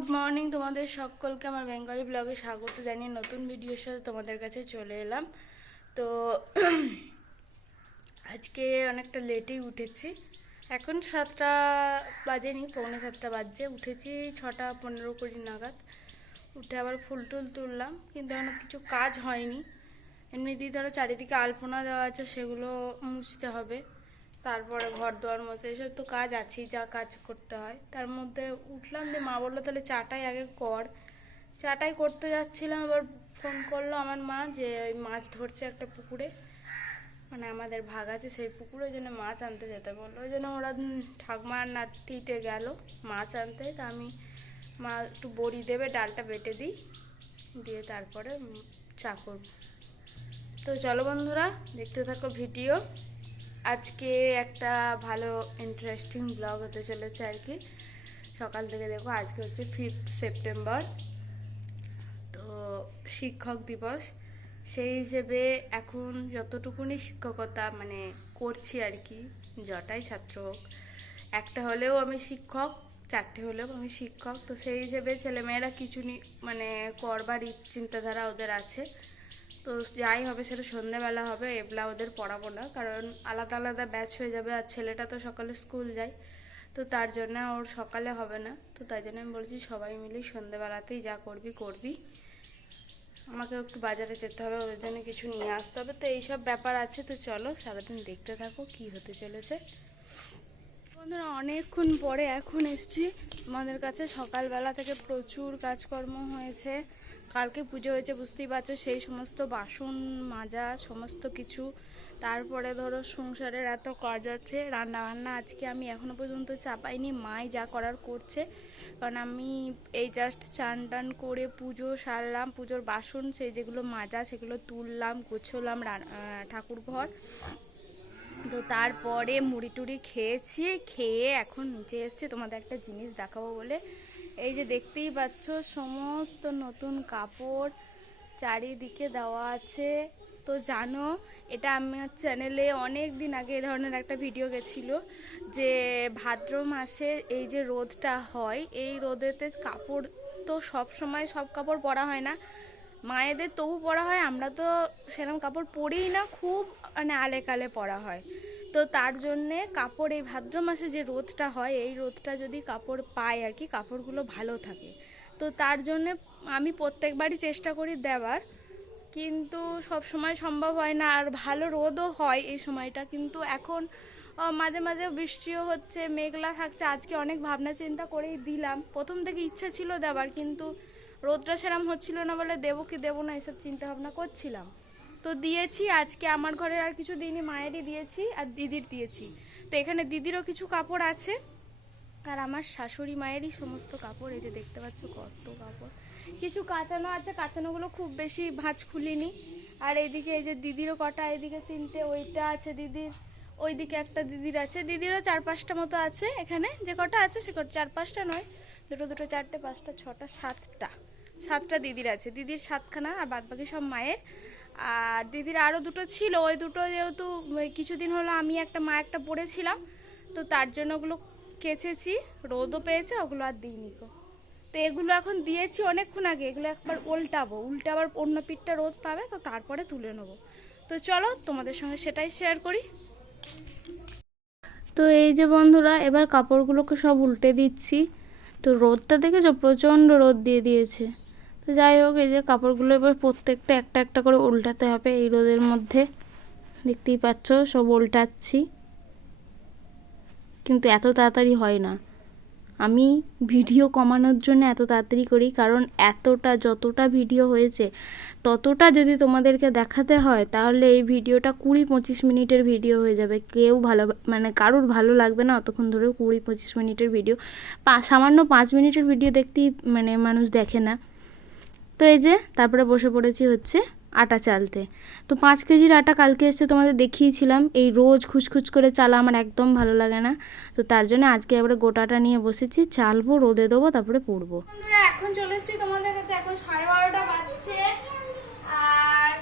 Good morning তোমাদের সকলকে, আমার বেঙ্গলি ব্লগে স্বাগত জানিয়ে নতুন ভিডিওর সাথে তোমাদের কাছে চলে এলাম। তো, আজকে অনেকটা লেটেই উঠেছি। এখন সাতটা বাজেনি, পৌনে সাতটা বাজছে। উঠেছি ছটা পনেরো কুড়ি নাগাদ। উঠে আবার ফুল টুল তুললাম, কিন্তু এখনও কিছু কাজ হয়নি। এমনিতেই ধরো চারিদিকে আলপনা দেওয়া আছে, সেগুলো মুছতে হবে। তারপরে ঘর দোয়ার মোছা এসব তো কাজ আছেই, যা কাজ করতে হয়। তার মধ্যে উঠলাম যে, মা বলল তাহলে চাটাই আগে কর। চাটাই করতে যাচ্ছিলাম, আবার ফোন করল আমার মা যে, ওই মাছ ধরছে একটা পুকুরে। মানে আমাদের ভাগ আছে সেই পুকুরে, ওই জন্য মাছ আনতে যেতে বলল। ওই জন্য ওরা ঠাকমার নাতিতে গেল মাছ আনতে। তা আমি মা একটু বড়ি দেবে, ডালটা বেটে দিই, দিয়ে তারপরে চা করব। তো চলো বন্ধুরা, দেখতে থাকো ভিডিও। আজকে একটা ভালো ইন্টারেস্টিং ব্লগ হতে চলেছে আর কি। সকাল থেকে দেখো, আজকে হচ্ছে ফিফথ সেপ্টেম্বর তো শিক্ষক দিবস, সেই হিসেবে এখন যতটুকুনি শিক্ষকতা মানে করছি আর কি যটাই ছাত্র হোক, একটা হলেও আমি শিক্ষক, চারটে হলেও আমি শিক্ষক। তো সেই হিসেবে ছেলেমেয়েরা কিছু মানে করবার চিন্তাধারা ওদের আছে। তো যাই হবে, সেটা সন্ধেবেলা হবে এবলা ওদের পড়াবো না, কারণ আলাদা আলাদা ব্যাচ হয়ে যাবে আর ছেলেটা তো সকালে স্কুল যায়, তো তার জন্য ওর সকালে হবে না, তো তাই জন্য আমি বলছি সবাই মিলেই সন্ধেবেলাতেই যা করবি করবি। আমাকে একটু বাজারে যেতে হবে, ওদের জন্য কিছু নিয়ে আসতে হবে, তো এইসব ব্যাপার আছে, তো চলো সারাদিন দেখতে থাকো কি হতে চলেছে। বন্ধুরা, অনেকক্ষণ পরে এখন এসছি আমাদের কাছে। সকালবেলা থেকে প্রচুর কাজকর্ম হয়েছে। কালকে পুজো হয়েছে, বুঝতেই পারছ, সেই সমস্ত বাসন মাজা, সমস্ত কিছু। তারপরে ধরো সংসারের এত কাজ আছে রান্না বান্না আজকে আমি এখনও পর্যন্ত চাপাইনি, মাই যা করার করছে। কারণ আমি এই জাস্ট চান টান করে পুজো সারলাম, পুজোর বাসন, সেই যেগুলো মাজা, সেগুলো তুললাম, গুছোলাম ঠাকুর ঘর তো তারপরে মুড়ি টুড়ি খেয়েছি, খেয়ে এখন নিচে এসেছি। তোমাদের একটা জিনিস দেখাবো বলে। এই যে দেখতেই পাচ্ছ, সমস্ত নতুন কাপড় চারিদিকে দেওয়া আছে। তো জানো, এটা আমার চ্যানেলে অনেক দিন আগে এ ধরনের একটা ভিডিও গেছিল যে ভাদ্র মাসে এই যে রোদটা হয়, এই রোদেতে কাপড় তো সব সময় সব কাপড় পরা হয় না। মায়েদের তবু পরা হয়, আমরা তো সেরকম কাপড় পরিই না, খুব মানে আলে কালে পরা হয়। তো তার জন্যে কাপড় এই ভাদ্র মাসে যে রোদটা হয়, এই রোদটা যদি কাপড় পায় আর কি, কাপড়গুলো ভালো থাকে। তো তার জন্যে আমি প্রত্যেকবারই চেষ্টা করি দেওয়ার, কিন্তু সব সময় সম্ভব হয় না। আর ভালো রোদও হয় এই সময়টা, কিন্তু এখন মাঝে মাঝে বৃষ্টিও হচ্ছে, মেঘলা থাকছে, আজকে অনেক ভাবনা চিন্তা করেই দিলাম। প্রথম থেকে ইচ্ছে ছিল দেওয়ার, কিন্তু রোদটা সেরম হচ্ছিল না বলে দেবো কি দেবো না এসব চিন্তা ভাবনা করছিলাম। তো দিয়েছি, আজকে আমার ঘরের আর কিছু দিনই মায়েরই দিয়েছি আর দিদির দিয়েছি। তো এখানে দিদিরও কিছু কাপড় আছে আর আমার শাশুড়ি মায়েরই সমস্ত কাপড়, এই যে দেখতে পাচ্ছ কত কাপড়। কিছু কাঁচানো আছে, কাঁচানোগুলো খুব বেশি ভাঁজ খুলিনি। আর এইদিকে এই যে দিদিরও কটা এইদিকে তিনটে, ওইটা আছে দিদির, ওইদিকে একটা দিদির আছে। দিদিরও চার পাঁচটা মতো আছে এখানে, যে কটা আছে সে কটা, চার পাঁচটা নয়, দুটো দুটো, চারটে, পাঁচটা, ছটা, সাতটা। সাতটা দিদির আছে। দিদির সাতখানা আর বাদ বাকি সব মায়ের। আর দিদির আরও দুটো ছিল। ওই দুটো যেহেতু কিছুদিন হলো আমি একটা, মা একটা পড়েছিলাম। তো তার জন্য ওগুলো কেচেছি। রোদও পেয়েছে, ওগুলো আর দিইনি গো। তো এগুলো এখন দিয়েছি অনেকক্ষণ আগে। এগুলো একবার উল্টাবো। উল্টাবার অন্য পিঠটা রোদ পাবে, তো তারপরে তুলে নেব। তো চলো, তোমাদের সঙ্গে সেটাই শেয়ার করি। তো এই যে বন্ধুরা, এবার কাপড়গুলোকে সব উল্টে দিচ্ছি। তো রোদটা দেখেছ? প্রচণ্ড রোদ দিয়ে দিয়েছে। যাই হোক, এই যে কাপড়গুলো এবার প্রত্যেকটা একটা একটা করে উল্টাতে হবে এই রোদের মধ্যে। দেখতেই পাচ্ছ, সব উল্টাচ্ছি। কিন্তু এত তাড়াতাড়ি হয় না। আমি ভিডিও কমানোর জন্য এত তাড়াতাড়ি করি, কারণ এতটা যতটা ভিডিও হয়েছে, ততটা যদি তোমাদেরকে দেখাতে হয়, তাহলে এই ভিডিওটা কুড়ি পঁচিশ মিনিটের ভিডিও হয়ে যাবে। কেউ ভালো মানে কারোর ভালো লাগবে না অতক্ষণ ধরে কুড়ি পঁচিশ মিনিটের ভিডিও। পা, সামান্য পাঁচ মিনিটের ভিডিও দেখতেই মানে মানুষ দেখে না। তো এই যে, তারপরে বসে পড়েছি হচ্ছে আটা চালতে। তো পাঁচ কেজির আটা কালকে এসে তোমাদের দেখিয়েছিলাম, এই রোজ খুচখুচ করে চালা আমার একদম ভালো লাগে না। তো তার জন্য আজকে এবারে গোটাটা নিয়ে বসেছি, চালবো, রোদে দেবো, তারপরে পড়ব এখন চলে এসেছি তোমাদের কাছে, এখন সাড়ে বারোটা বাজছে।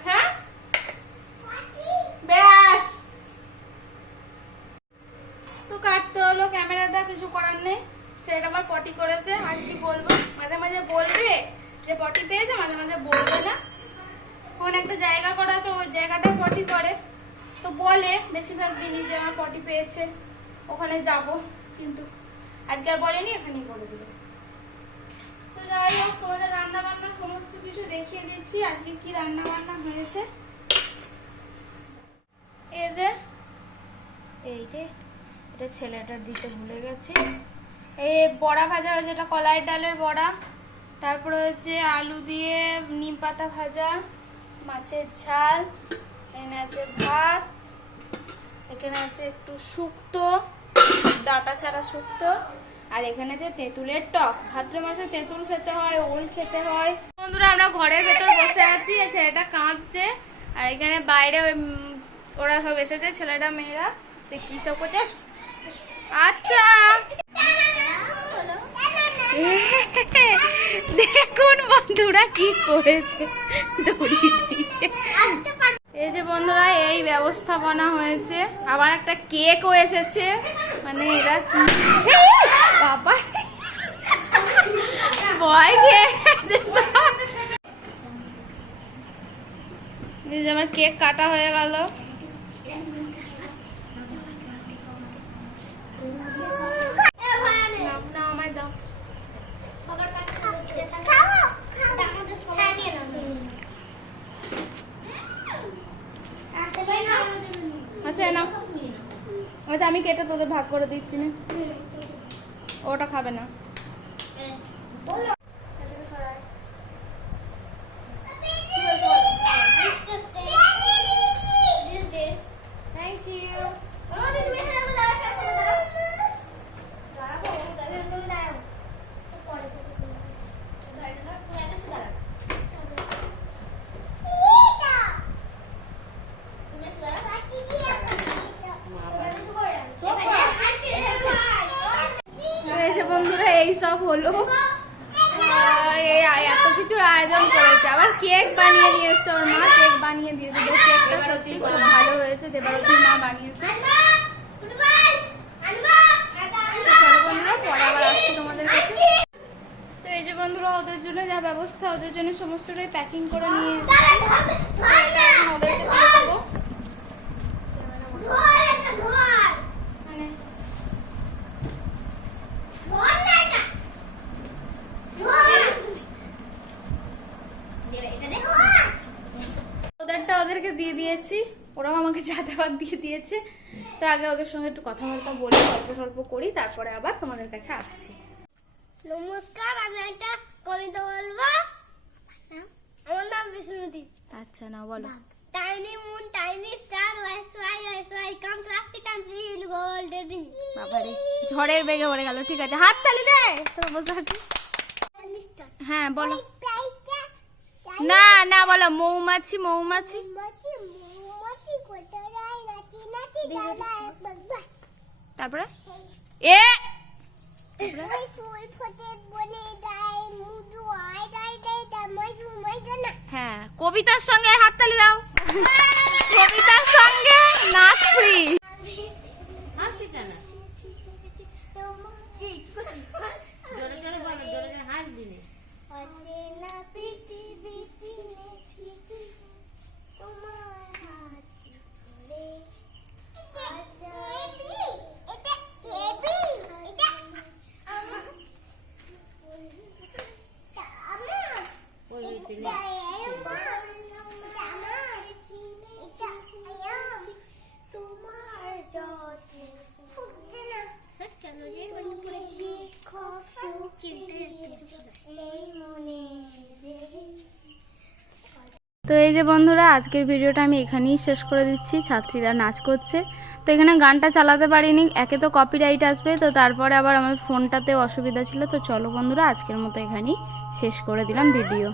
হ্যাঁ? ক্যামেরাটা কিছু করার নেই। আবার পটি করেছে আর কি বলব? মাঝে মাঝে বলবে? যে পটি পেয়েছে, মাঝে মাঝে বলবে না। ওখানে একটা জায়গা করা আছে, ওই জায়গাটা পটি করে। তো বলে বেশিরভাগ দিনই যে আমার পটি পেয়েছে, ওখানে যাব, কিন্তু আজকে আর বলেনি, এখানেই বলে দেবে। তো যাই হোক, তোমাদের রান্না বান্না সমস্ত কিছু দেখিয়ে দিচ্ছি, আজকে কি রান্না বান্না হয়েছে। এই যে এইটে এটা ছেলেটা দিতে ভুলে গেছি। এই বড়া ভাজা হয়েছে, এটা কলাই ডালের বড়া। তারপরে হচ্ছে আলু দিয়ে নিম পাতা ভাজা, মাছের ঝাল, এখানে আছে ভাত, এখানে আছে একটু শুক্তো, ডাটা ছাড়া শুক্তো, আর এখানে যে তেঁতুলের টক। ভাদ্র মাসে তেঁতুল খেতে হয়, ওল খেতে হয়। বন্ধুরা, আমরা ঘরের ভেতর বসে আছি ছেলেটা কাঁদছে, আর এখানে বাইরে ওরা সব এসেছে, ছেলেটা, মেয়েরা। কি সব করছে? আচ্ছা! দেখুন বন্ধুরা কি করেছে দড়ি এই যে বন্ধুরা এই ব্যবস্থাপনা হয়েছে। আবার একটা কেকও এসেছে। মানে এরা বাবা ভয় খেয়ে যে আমার কেক কাটা হয়ে গেল নাও, নাও, আমায় দাও আচ্ছা এই নাও আচ্ছা আমি কেটে তোদের ভাগ করে দিচ্ছি না। ওটা খাবে না থ্যাংক ইউ এই যে বন্ধুরা এই সব হলো। এত কিছুর আয়োজন করেছে। আবার কেক বানিয়ে নিয়ে এসছে ওর মা কেক বানিয়ে দিয়ে দিল কেকটা সত্যি খুব ভালো। হয়েছে দেবারতির মা বানিয়েছে। বন্ধুরা পরে আবার আসছি তোমাদের কাছে। তো এই যে বন্ধুরা ওদের জন্য যা ব্যবস্থা ওদের জন্য সমস্তটাই প্যাকিং করে নিয়ে এসেছি। ওদেরকে দিয়ে দেবো মানে ওদেরটা ওদেরকে দিয়ে দিয়েছি ওরাও আমাকে যাতায়াত দিয়ে দিয়েছে। তো আগে ওদের সঙ্গে একটু কথাবার্তা বলি গল্প স্বল্প করি তারপরে আবার তোমাদের কাছে আসছি। নমস্কার আমি একটা কবিতা বলব। আমার নাম বিষ্ণুদীপ আচ্ছা না বলো। Tiny moon tiny star wise why wise why comes rusty comes ill golden বাবারে ঝড়ের বেগে পড়ে গেল ঠিক আছে। হাত তালি দে! তোরা বসে আছি হ্যাঁ বলো। না না বলো। মৌমাছি মৌমাছি। তারপরে? এ! হ্যাঁ কবিতার সঙ্গে হাততালি দাও। কবিতার সঙ্গে নাচ ফ্রি তো এই যে বন্ধুরা, আজকের ভিডিওটা আমি এখানেই শেষ করে দিচ্ছি। ছাত্রীরা নাচ করছে। তো এখানে গানটা চালাতে পারিনি, একে তো কপিরাইট আসবে, তো তারপরে আবার আমার ফোনটাতে অসুবিধা ছিল। তো চলো বন্ধুরা, আজকের মতো এখানেই শেষ করে দিলাম ভিডিও